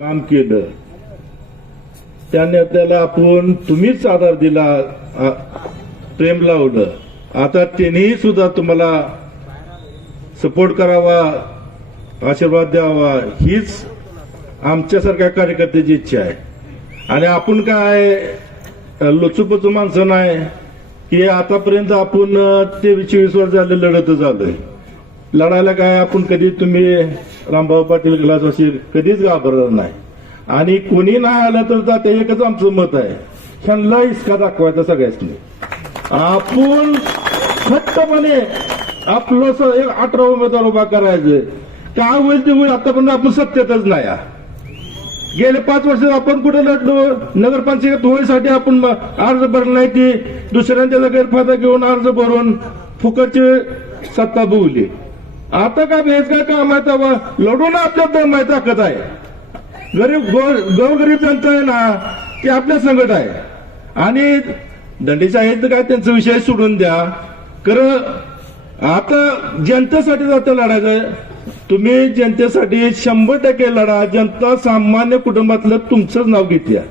काम केलं. त्याने आपल्याला आपण तुम्हीच आधार दिला प्रेम लावलं. आता त्यांनीही सुद्धा तुम्हाला सपोर्ट करावा आशीर्वाद द्यावा हीच आमच्यासारख्या कार्यकर्त्याची इच्छा आहे. आणि आपण काय लचूपचू माणसं नाही की आतापर्यंत आपण तेवीस चोवीस वर्ष झाले लढतच आलोय. लढायला काय आपण कधी तुम्ही रामभाऊ पाटील ग्लास अशी कधीच घाबरणार नाही. आणि कोणी नाही आलं तर ते एकच आमचं मत आहे. ह्यांना इसका दाखवायचा सगळ्यासनी. आपण खट्टपणे आपलं स- एक अठरा उमेदवार उभा करायचं. काय होईल ते होईल आतापर्यंत आपण सत्तेतच नाही गेले पाच वर्ष आपण कुठे लढलो? नगरपंचायत होईसाठी आपण अर्ज भरला नाही ती. दुसऱ्यांचा गैरफायदा घेऊन अर्ज भरून फुकटची सत्ता भोवली आता काय भेज काय माहिती आहे लढून आपल्या दोन माहिती ताकद आहे. गरीब गोरगरीब जनता आहे ना ते आपल्या संकट आहे. आणि दंडीच्या आहेत तर काय त्यांचा विषय सोडून द्या. खरं आता जनतेसाठी जातं लढायचं तुम्ही जनतेसाठी शंभर टक्के लढा जनता सामान्य कुटुंबातलं तुमचंच नाव घेत्या.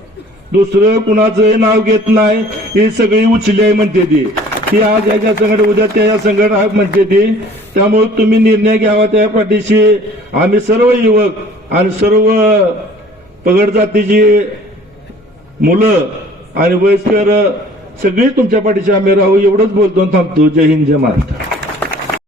दुसरं कुणाचं नाव घेत नाही ही सगळी उचली आहे म्हणते ती. ती आज याच्या संकट उद्या त्या संकट आहे म्हणते ती. त्यामुळे तुम्ही निर्णय घ्यावा त्या पाठीशी. आम्ही सर्व युवक आणि सर्व पगड जातीची मुलं आणि वयस्कर सगळी तुमच्या पाठीशी आम्ही राहू. एवढंच बोलतो थांबतो. जय हिंद जय महाराष्ट्र.